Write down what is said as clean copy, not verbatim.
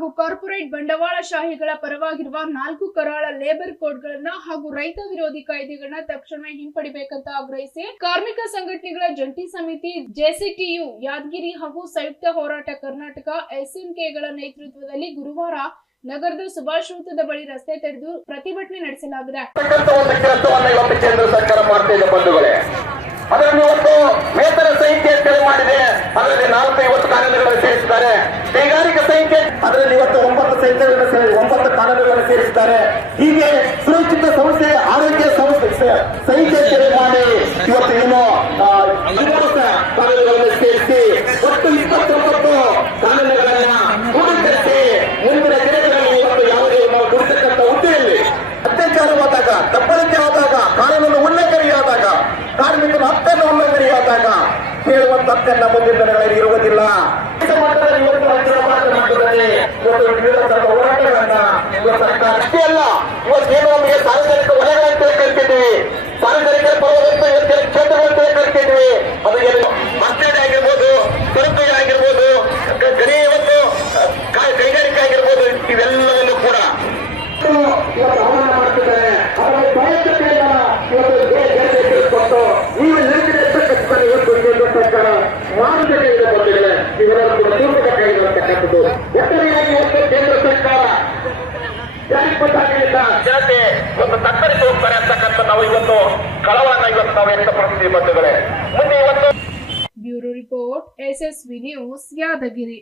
ಹಾಗೂ ಕಾರ್ಪೊರೇಟ್ ಬಂಡವಾಳಶಾಹಿಗಳ ಪರವಾಗಿರುವ 4 ಕರಾಳ ಲೇಬರ್ ಕೋಡ್ಗಳನ್ನ ಹಾಗೂ ರೈತ ವಿರೋಧಿ ಕಾಯ್ದೆಗಳನ್ನ ತಕ್ಷಣವೇ ಹಿಂಪಡಿಬೇಕಂತ ಆಗ್ರಹಿಸಿ ಕಾರ್ಮಿಕ ಸಂಘಟನೆಗಳ ಜಂಟಿ ಸಮಿತಿ ಜೆಸಿಟಿಯು ಯಾದಗಿರಿ ಹಾಗೂ ಸಂಯುಕ್ತ ಹೋರಾಟ ಕರ್ನಾಟಕ ಎಸ್ಎಂಕೆಗಳ ನೇತೃತ್ವದಲ್ಲಿ ಗುರುವಾರ ನಗರದ ಸುಭಾಷ್ ವೃತ್ತದ ಬಳಿ ರಸ್ತೆ ತಡೆದು ಪ್ರತಿಭಟನೆ ನಡೆಸಲಾಗಿದೆ. ಕೇಂದ್ರ ಸರ್ಕಾರ ಮಾಡ್ತಾ ಇದೆ ಬಂಧುಗಳೇ. ಅದರಲ್ಲಿ ಇವತ್ತು ವೇತನ ಸಂಖ್ಯೆ ಅಂತೇಳಿ ಮಾಡಿದೆ. ಅದರಲ್ಲಿ 450 ಕಾನೂನುಗಳನ್ನು ಸೇರಿಸಿದ್ದಾರೆ. ಕೈಗಾರಿಕಾ ಸಂಖ್ಯೆ ಅದರಲ್ಲಿ ಇವತ್ತು 9 ಕಾನೂನುಗಳನ್ನು ಸೇರಿಸಿದ್ದಾರೆ. ಹೀಗೆ ಸುರಕ್ಷಿತ ಸಂಸ್ಥೆ ಆರೋಗ್ಯ ಸಂಸ್ಥೆ ಸಂಖ್ಯೆ ಮಾಡಿ ಇವತ್ತು ಏನು ಕಾನೂನುಗಳನ್ನು ಸೇರಿಸಿ ಒಟ್ಟು 29 ಕಾನೂನುಗಳನ್ನ ಕ್ರೋಢೀಕರಿಸಿ ಮುಂದಿನ ದಿನಗಳಲ್ಲಿ ಇವತ್ತು ಯಾವುದೇ ನಾವು ದುಡಿತಕ್ಕಂಥ ಹುದ್ದೆಯಲ್ಲಿ ಅತ್ಯಾಚಾರವಾದಾಗ, ದಬ್ಬಳಿಕೆಯಾದಾಗ, ಕಾನೂನನ್ನು ಉಲ್ಲಂಘನೆಯಾದಾಗ, ಕಾರ್ಮಿಕರ ಹಕ್ಕನ್ನು ಉಲ್ಲಂಘನೆಯಾದಾಗ ಹೇಳುವಂತ ಹಕ್ಕನ್ನ ಮುಂದಿನ ದಿನಗಳಲ್ಲಿ ಇರುವುದಿಲ್ಲ. ಸರ್ಕಾರ ಅಷ್ಟೇ ಅಲ್ಲ, ಇವತ್ತೇನು ನಮಗೆ ಸಾರ್ವಜನಿಕ ವಲಯಗಳಂತ ಕಲ್ತಿದ್ವಿ, ಸಾರ್ವಜನಿಕರ ಪರವಾದಂತ ಕ್ಷೇತ್ರಗಳಂತ ಕಲ್ತಿದ್ವಿ. ಅದು ಮಸ್ಟೇಡ್ ಆಗಿರ್ಬೋದು, ಸರಕು ಆಗಿರ್ಬೋದು, ಗಣಿ ಇವತ್ತು ಕೈಗಾರಿಕೆ ಆಗಿರ್ಬೋದು, ಇವೆಲ್ಲವನ್ನು ಕೂಡ ಇವತ್ತು ಆಹ್ವಾನ ಮಾಡ್ತಿದ್ದಾರೆ. ಅವರ ಸ್ವಾಯತ್ತತೆಯನ್ನ ಇವತ್ತು ಕೊಟ್ಟು ನೀವು ನಿರ್ಮಿಸಿರ್ತಕ್ಕಂಥ ಇವತ್ತು ಕೇಂದ್ರ ಸರ್ಕಾರ ಮಾರುಕಟ್ಟೆಯಿಂದ ಬಂದಿದೆ. ಇವರನ್ನು ಕೂಡ ತೂಕಬೇಕಾಗಿರತಕ್ಕಂಥದ್ದು. ಒಟ್ಟಾರೆಯಾಗಿ ಇವತ್ತು ಕೇಂದ್ರ ಸರ್ಕಾರ ಜನತೆ ಒಂದು ತತ್ತರಿಸಿ ಹೋಗ್ತಾರೆ ಅಂತಕ್ಕಂಥ ನಾವು ಇವತ್ತು ಕಳವಳನ್ನ ಇವತ್ತು ನಾವು ವ್ಯಕ್ತಪಡಿಸ್ತೀವಿ ಬಂಧುಗಳೇ. ಮುಂದೆ ಇವತ್ತು bureau report SSV news Yadgir.